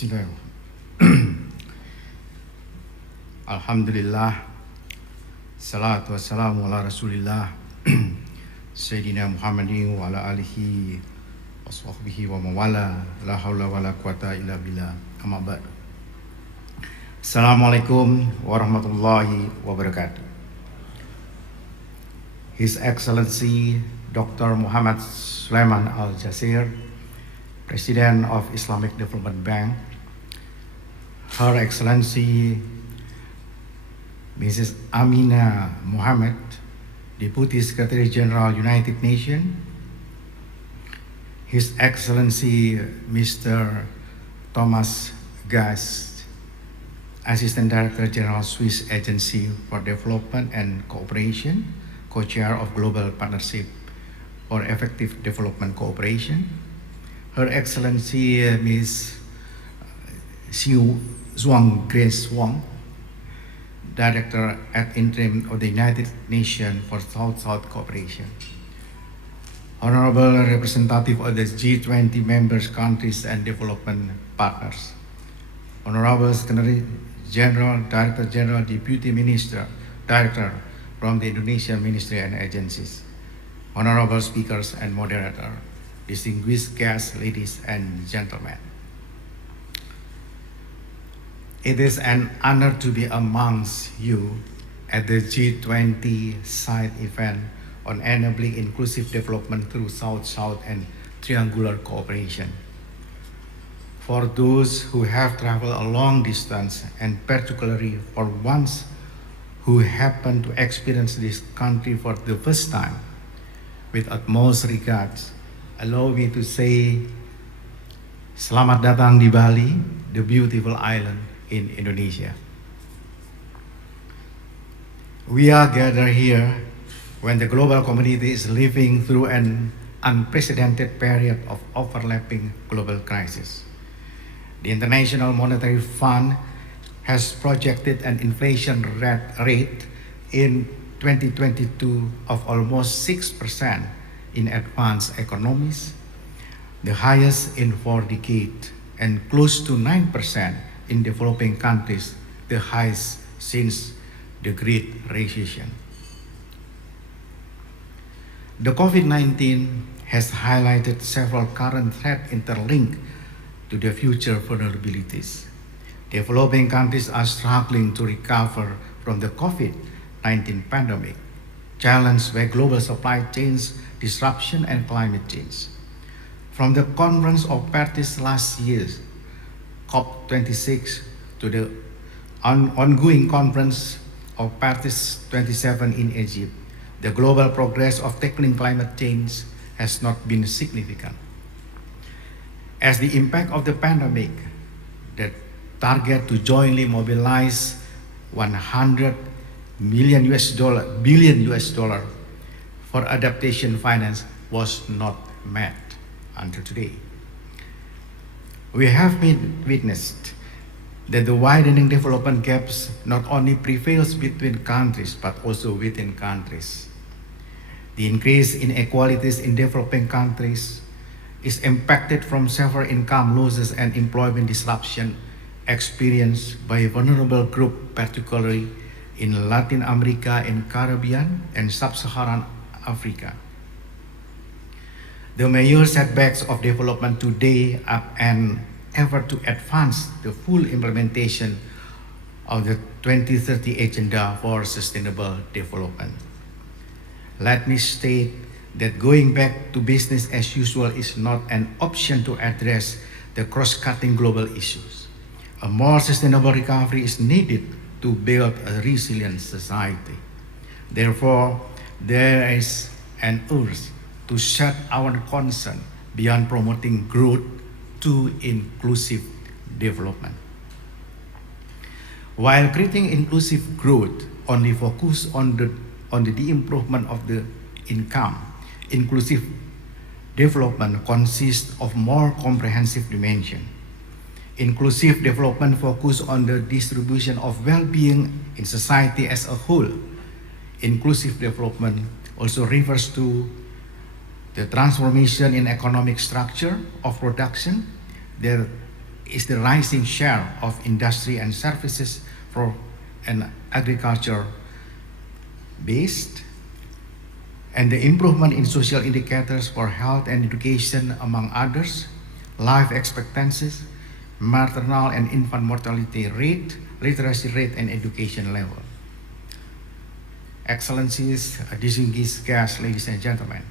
Bismillahirrahmanirrahim. Alhamdulillah. Salatu wassalamu ala Rasulillah. Sayyidina Muhammadin wa ala alihi wa sahbihi wa mawala. La hawla wa la quwata illa billah. Amma ba'd. Assalamualaikum warahmatullahi wabarakatuh. His Excellency Dr. Muhammad Sulaiman Al-Jasir, President of Islamic Development Bank, Her Excellency Mrs. Amina Mohammed, Deputy Secretary General United Nations, His Excellency Mr. Thomas Gast, Assistant Director General Swiss Agency for Development and Cooperation, Co-Chair of Global Partnership for Effective Development Cooperation, Her Excellency Ms. Xiu Zhuang Grace Wang, Director at Interim of the United Nations for South-South Cooperation, Honorable Representative of the G20 members countries and development partners, Honorable Secretary General, Director General, Deputy Minister, Director from the Indonesian Ministry and agencies, Honorable Speakers and Moderator, distinguished guests, ladies and gentlemen. It is an honor to be amongst you at the G20 side event on enabling inclusive development through South-South and triangular cooperation. For those who have traveled a long distance, and particularly for ones who happen to experience this country for the first time, with utmost regards, allow me to say, Selamat datang di Bali, the beautiful island in Indonesia. We are gathered here when the global community is living through an unprecedented period of overlapping global crisis. The International Monetary Fund has projected an inflation rate in 2022 of almost 6% in advanced economies, the highest in 4 decades, and close to 9% in developing countries, the highest since the Great Recession. The COVID-19 has highlighted several current threats interlinked to the future vulnerabilities. Developing countries are struggling to recover from the COVID-19 pandemic, challenged by global supply chains disruption and climate change. From the Conference of Parties last year, COP26, to the ongoing Conference of Parties 27 in Egypt, the global progress of tackling climate change has not been significant. As the impact of the pandemic, the target to jointly mobilize $100 billion for adaptation finance was not met until today. We have witnessed that the widening development gaps not only prevails between countries but also within countries. The increase in inequalities in developing countries is impacted from several income losses and employment disruption experienced by vulnerable groups, particularly in Latin America and Caribbean and Sub-Saharan Africa. The major setbacks of development today are an effort to advance the full implementation of the 2030 Agenda for Sustainable Development. Let me state that going back to business as usual is not an option to address the cross-cutting global issues. A more sustainable recovery is needed to build a resilient society. Therefore, there is an urge to set our concern beyond promoting growth to inclusive development. While creating inclusive growth only focus on the improvement of the income, inclusive development consists of more comprehensive dimension. Inclusive development focus on the distribution of well-being in society as a whole. Inclusive development also refers to the transformation in economic structure of production that is the rising share of industry and services for an agriculture based, and the improvement in social indicators for health and education, among others, life expectancies, maternal and infant mortality rate, literacy rate, and education level. Excellencies, distinguished guests, ladies and gentlemen,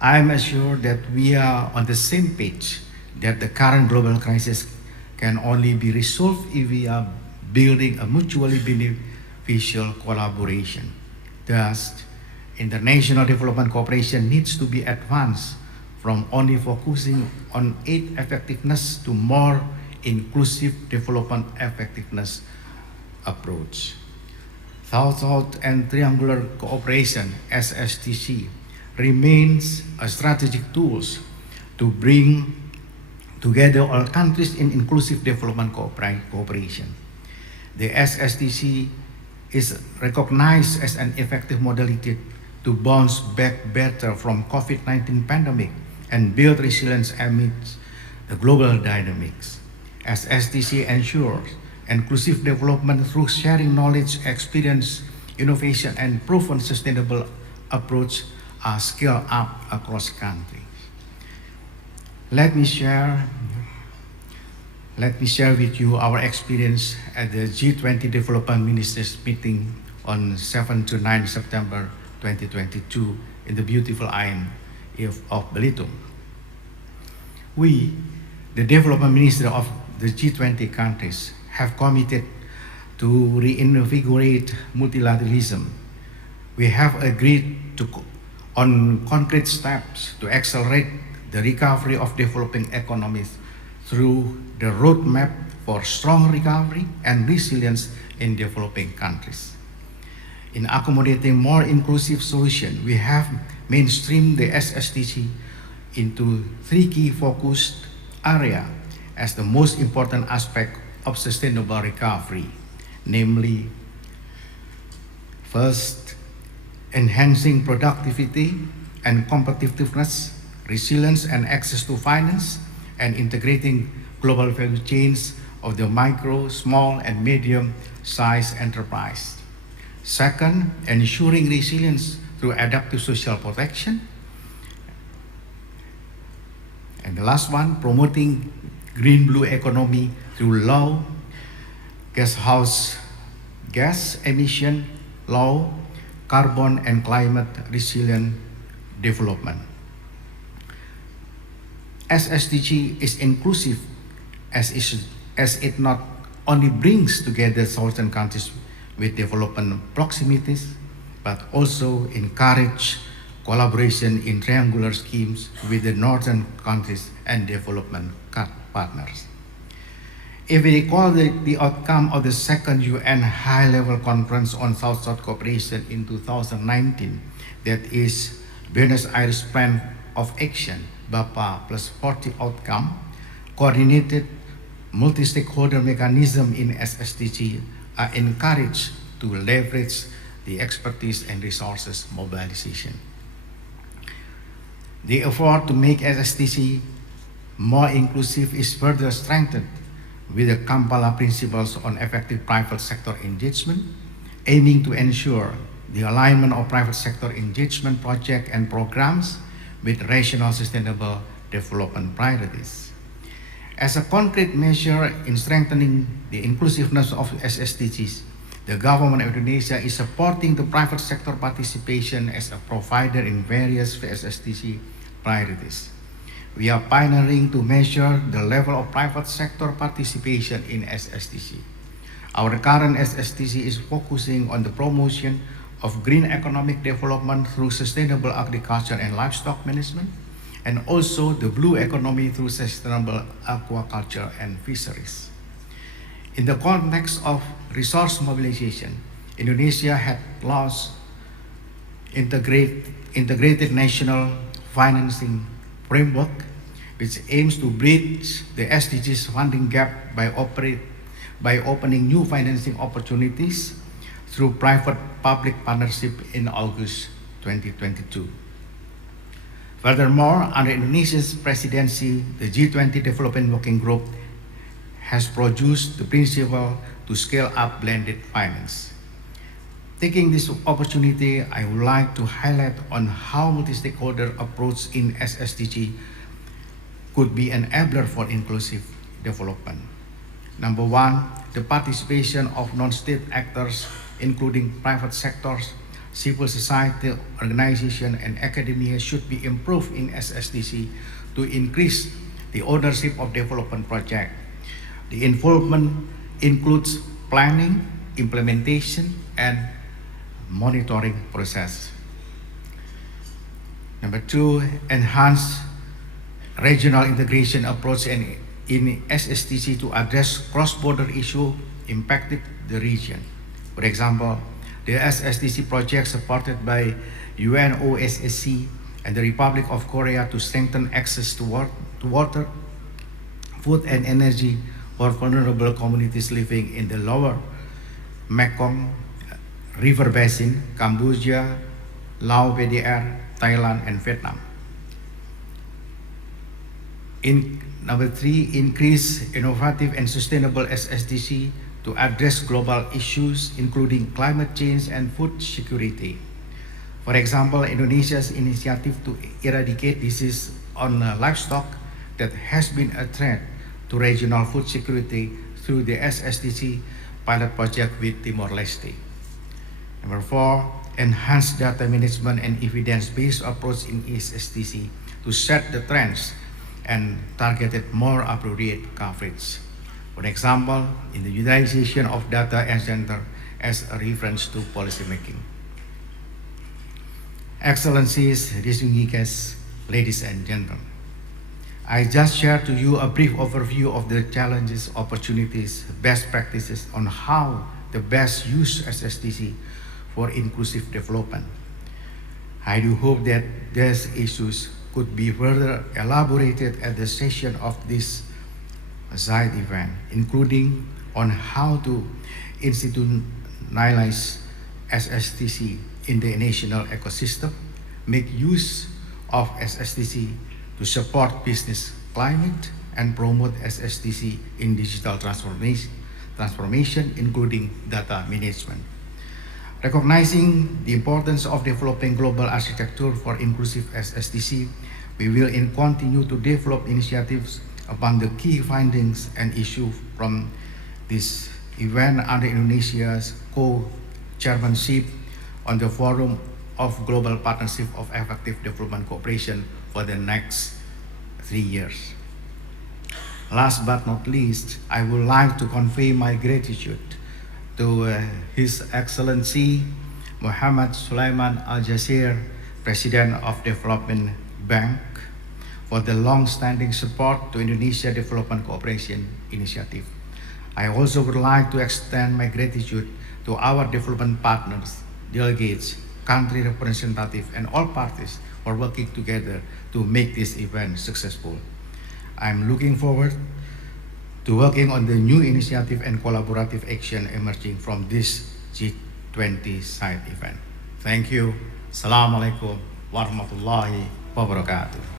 I am assured that we are on the same page that the current global crisis can only be resolved if we are building a mutually beneficial collaboration. Thus, international development cooperation needs to be advanced from only focusing on aid effectiveness to more inclusive development effectiveness approach. South-South and Triangular Cooperation, SSTC, remains a strategic tool to bring together all countries in inclusive development cooperation. The SSTC is recognized as an effective modality to bounce back better from COVID-19 pandemic and build resilience amidst the global dynamics. SSTC ensures inclusive development through sharing knowledge, experience, innovation, and proven sustainable approach are scaled up across countries. Let me share with you our experience at the G20 Development Ministers meeting on 7 to 9 September 2022 in the beautiful island of Belitung. We, the development minister of the G20 countries, have committed to reinvigorate multilateralism. We have agreed on concrete steps to accelerate the recovery of developing economies through the roadmap for strong recovery and resilience in developing countries. In accommodating more inclusive solutions, we have mainstreamed the SSTC into three key focused areas as the most important aspect of sustainable recovery, namely, first, enhancing productivity and competitiveness, resilience and access to finance, and integrating global value chains of the micro, small, and medium-sized enterprise. Second, ensuring resilience through adaptive social protection. And the last one, promoting green-blue economy through low greenhouse gas emission, low carbon and climate resilient development. SSDG is inclusive as it not only brings together southern countries with development proximities, but also encourage collaboration in triangular schemes with the northern countries and development partners. If we recall the outcome of the second UN high-level conference on South-South cooperation in 2019, that is Buenos Aires Plan of Action, BAPA plus 40 outcome, coordinated multi-stakeholder mechanism in SSDG are encouraged to leverage the expertise and resources mobilization. The effort to make SSDG more inclusive is further strengthened with the Kampala principles on effective private sector engagement, aiming to ensure the alignment of private sector engagement projects and programs with rational sustainable development priorities. As a concrete measure in strengthening the inclusiveness of SSDGs, the government of Indonesia is supporting the private sector participation as a provider in various SSDG priorities. We are pioneering to measure the level of private sector participation in SSDG. Our current SSDG is focusing on the promotion of green economic development through sustainable agriculture and livestock management, and also the blue economy through sustainable aquaculture and fisheries. In the context of resource mobilization, Indonesia had launched integrated national financing framework, which aims to bridge the SDGs funding gap by opening new financing opportunities through private-public partnership in August 2022. Furthermore, under Indonesia's presidency, the G20 Development Working Group has produced the principle to scale up blended finance. Taking this opportunity, I would like to highlight on how multi-stakeholder approach in SSDG could be an enabler for inclusive development. Number one, the participation of non-state actors, including private sectors, civil society organizations, and academia should be improved in SSDC to increase the ownership of development projects. The involvement includes planning, implementation, and monitoring process. Number two, enhance regional integration approach in SSDC to address cross-border issues impacting the region. For example, the SSDC project supported by UNOSSC and the Republic of Korea to strengthen access to water, food, and energy for vulnerable communities living in the lower Mekong River Basin, Cambodia, Laos, PDR, Thailand, and Vietnam. Number three, increase innovative and sustainable SSDC to address global issues, including climate change and food security. For example, Indonesia's initiative to eradicate disease on livestock that has been a threat to regional food security through the SSDC pilot project with Timor-Leste. Number four, enhance data management and evidence-based approach in SSDC to set the trends and targeted more appropriate coverage. For example, in the utilization of data and center as a reference to policymaking. Excellencies, distinguished guests, ladies and gentlemen, I just shared to you a brief overview of the challenges, opportunities, best practices on how to best use SSDC for inclusive development. I do hope that these issues could be further elaborated at the session of this side event, including on how to institutionalize SSDC in the national ecosystem, make use of SSDC to support business climate, and promote SSDC in digital transformation, including data management. Recognizing the importance of developing global architecture for inclusive SSDC, we will continue to develop initiatives upon the key findings and issues from this event under Indonesia's co-chairmanship on the Forum of Global Partnership of Effective Development Cooperation for the next 3 years. Last but not least, I would like to convey my gratitude to His Excellency Muhammad Sulaiman Al-Jasir, President of Development Bank, for the long-standing support to Indonesia Development Cooperation Initiative. I also would like to extend my gratitude to our development partners, delegates, country representatives, and all parties for working together to make this event successful. I'm looking forward to working on the new initiative and collaborative action emerging from this G20 side event. Thank you. Assalamualaikum warahmatullahi wabarakatuh.